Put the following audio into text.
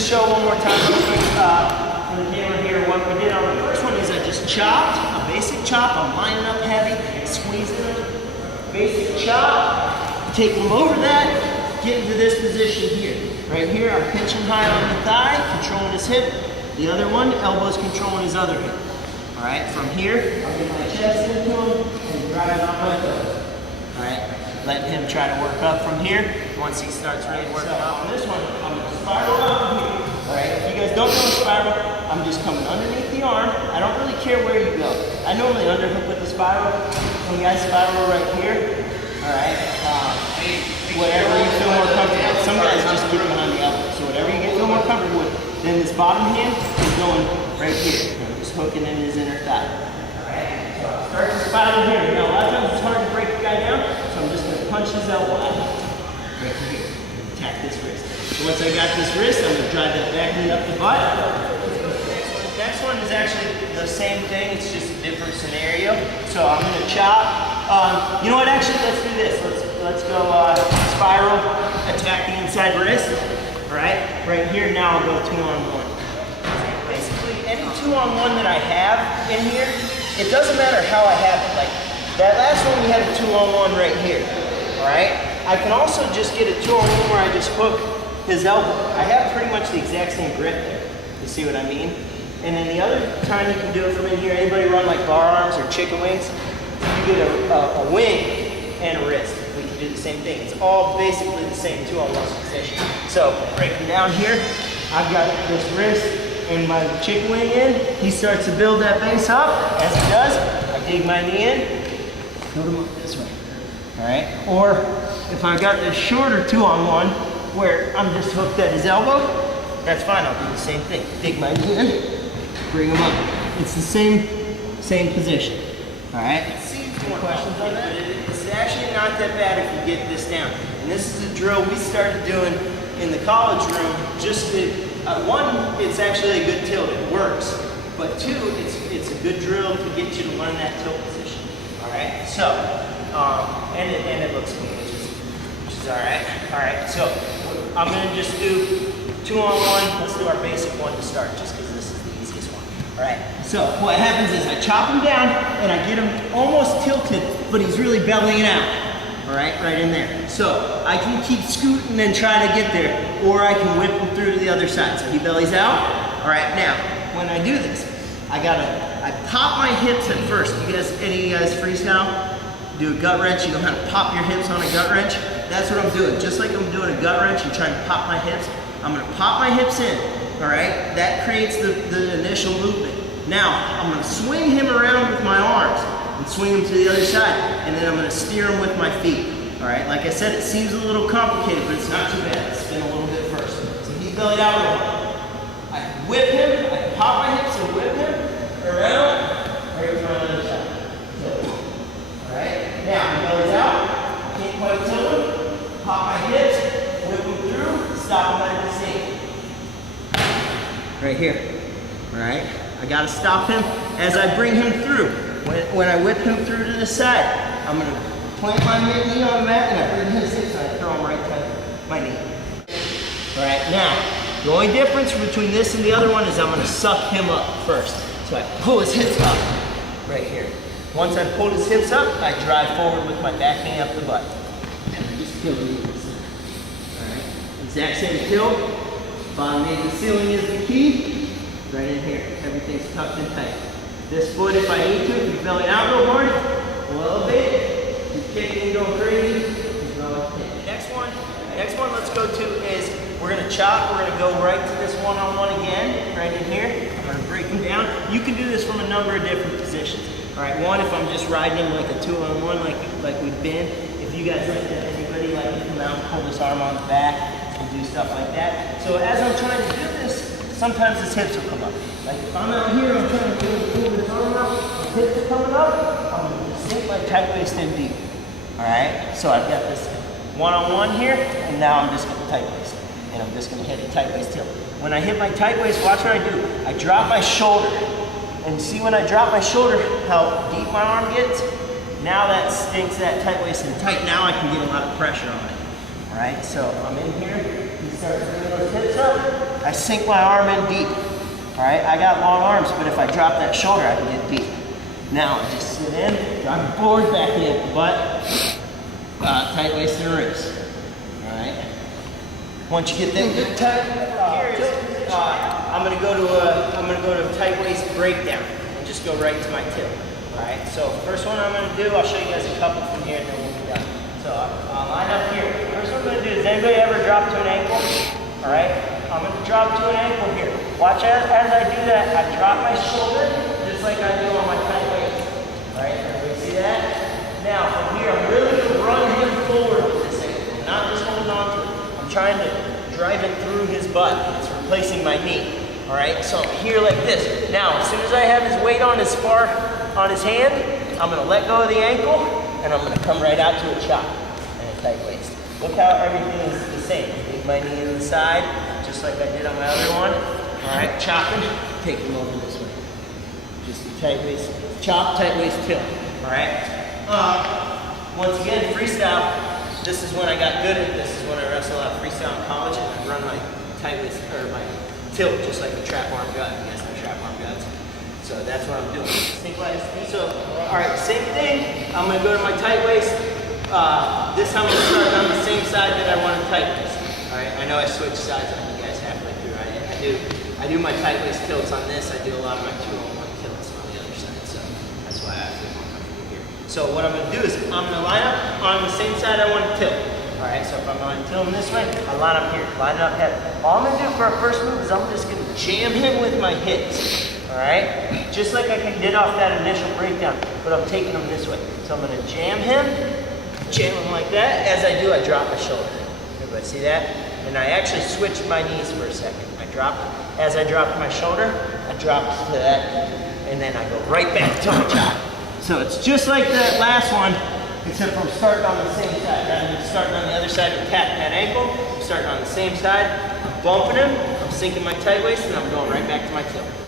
the show one more time real quick for the camera here. What we did on the first one is I just chopped, a basic chop. I'm lining up heavy, squeezing them. Basic chop, take them over that, get into this position here. Right here, I'm pinching high on the thigh, controlling his hip. The other one, elbows controlling his other hip. All right, from here, I'll get my chest into him and drive on my toes. All right, let him try to work up from here once he starts really working out. On this one, I'm going to spiral out here. All right, if you guys don't know a spiral, I'm just coming underneath the arm. I don't really care where you go. I normally underhook with the spiral. Some guys spiral right here. All right, whatever you feel more comfortable with. Some guys just get behind the elbow. So whatever you feel more comfortable with. Then this bottom hand is going right here. I'm just hooking in his inner thigh. All right, so I'm starting to spiral here. Now a lot of times it's hard to break the guy down, so I'm just going to punch his elbow out. Right here. Attack this wrist. So once I got this wrist, I'm going to drive that back knee up the butt. Next one is actually the same thing, it's just a different scenario. So I'm going to chop. You know what, actually, let's do this. Let's go spiral, attack the inside wrist. Right here, now I'll go 2-on-1. Basically, any 2-on-1 that I have in here, it doesn't matter how I have it. Like that last one, we had a 2-on-1 right here. All right. I can also just get a 2-on-1 where I just hook his elbow. I have pretty much the exact same grip there. You see what I mean? And then the other time you can do it from in here. Anybody run like bar arms or chicken wings? You get a wing and a wrist. We can do the same thing. It's all basically the same 2-on-1 position. So breaking down here, I've got this wrist and my chicken wing in. He starts to build that base up. As he does, I dig my knee in, put him up this way. All right. Or if I got this shorter 2-on-1 where I'm just hooked at his elbow, that's fine. I'll do the same thing. Dig my knee in, bring him up. It's the same position. All right. Any questions on that? It's actually not that bad if you get this down. And this is a drill we started doing in the college room. Just to, one, it's actually a good tilt. It works. But two, it's a good drill to get you to learn that tilt position. All right. So, and it looks good, which is all right. All right. So I'm gonna just do 2-on-1. Let's do our basic one to start, just because this is the easiest one. All right. So what happens is I chop him down and I get him almost tilted, but he's really bellying out. All right, right in there. So I can keep scooting and try to get there, or I can whip him through to the other side. So he bellies out. All right, now when I do this, I pop my hips at first. Any of you guys freestyle? Do a gut wrench. You know how to pop your hips on a gut wrench? That's what I'm doing. Just like I'm doing a gut wrench and trying to pop my hips, I'm gonna pop my hips in. All right, that creates the initial movement. Now, I'm going to swing him around with my arms and swing him to the other side, and then I'm going to steer him with my feet. All right, like I said, it seems a little complicated, but it's not too bad. Let's spin a little bit first. So he's bellied out around. I whip him, I pop my hips and whip him around, right to my other side. So, all right, now he bellies out, can't quite tilt him, pop my hips, whip him through, stop him at the seam. Right here, all right? I gotta stop him as I bring him through. When I whip him through to the side, I'm gonna plant my knee on the mat and I bring his hips and I throw him right to my knee. All right, now, the only difference between this and the other one is I'm gonna suck him up first. So I pull his hips up right here. Once I've pulled his hips up, I drive forward with my back knee up the butt. And I just kill the knee. All right, exact same kill. Bottom knee to the ceiling is the key. Right in here, everything's tucked in tight. This foot, if I need to, if you're bellying out real hard, a little bit, you're kicking, going crazy, Next one let's go to is, we're gonna chop, we're gonna go right to this 1-on-1 again, right in here. I'm gonna break him down. You can do this from a number of different positions. All right, one, if I'm just riding him like a 2-on-1, like we've been. If you guys like that, anybody like to come out and pull this arm on the back and do stuff like that. So as I'm trying to do this, sometimes his hips will come up. Like if I'm out here, I'm trying to pull his arm up, his hips are coming up, I'm gonna just sink my tight waist in deep. All right, so I've got this 1-on-1 here, and now I'm just gonna tight waist. And I'm just gonna hit a tight waist tilt. When I hit my tight waist, watch what I do. I drop my shoulder. And see when I drop my shoulder, how deep my arm gets? Now that stinks that tight waist in tight. Now I can get a lot of pressure on it. All right, so I'm in here. He starts bringing those hips up. I sink my arm in deep. All right, I got long arms, but if I drop that shoulder, I can get deep. Now, just sit in, drive the forward, back in, butt, tight waist and wrist. All right. Once you get that good tight, I'm gonna go to a tight waist breakdown and just go right to my tilt. All right. So first one I'm gonna do, I'll show you guys a couple from here, and then we'll be done. So I'll line up here. First one I'm gonna do is, anybody ever drop to an ankle? All right. I'm gonna drop to an ankle here. Watch as I do that, I drop my shoulder just like I do on my tight waist. All right, everybody see that? Now from here, I'm really gonna run him forward with this ankle. I'm not just holding on to it. I'm trying to drive it through his butt. It's replacing my knee. All right, so I'm here like this. Now, as soon as I have his weight on his hand, I'm gonna let go of the ankle, and I'm gonna come right out to a chop and a tight waist. Look how everything is the same. Leave my knee to the side, just like I did on my other one. All right, chopping, take him over this way. Just a tight waist, chop, tight waist, tilt. All right. Once again, freestyle. This is when I got good at this. Is when I wrestled out freestyle in college, and I run my tight waist or my tilt just like a trap arm gut. You guys know trap arm guts. So that's what I'm doing. So, all right, same thing. I'm gonna go to my tight waist. This time I'm gonna start on the same side that I want to tight waist. All right. I know I switched sides on you guys halfway through. I do my tight waist tilts on this. I do a lot of my 2-on-1 tilts on the other side. So that's why I feel more comfortable here. So what I'm gonna do is I'm gonna line up on the same side I want to tilt. All right. So if I'm going to tilt him this way, I line up here, line it up head. All I'm gonna do for our first move is I'm just gonna jam him with my hips. All right. Just like I did off that initial breakdown, but I'm taking him this way. So I'm gonna jam him like that. As I do, I drop my shoulder. Everybody see that? And I actually switched my knees for a second. As I dropped my shoulder, I dropped to that, and then I go right back to my chop. So it's just like that last one, except I'm starting on the same side. Rather than starting on the other side and attacking that ankle, I'm starting on the same side. I'm bumping him, I'm sinking my tight waist, and I'm going right back to my tilt.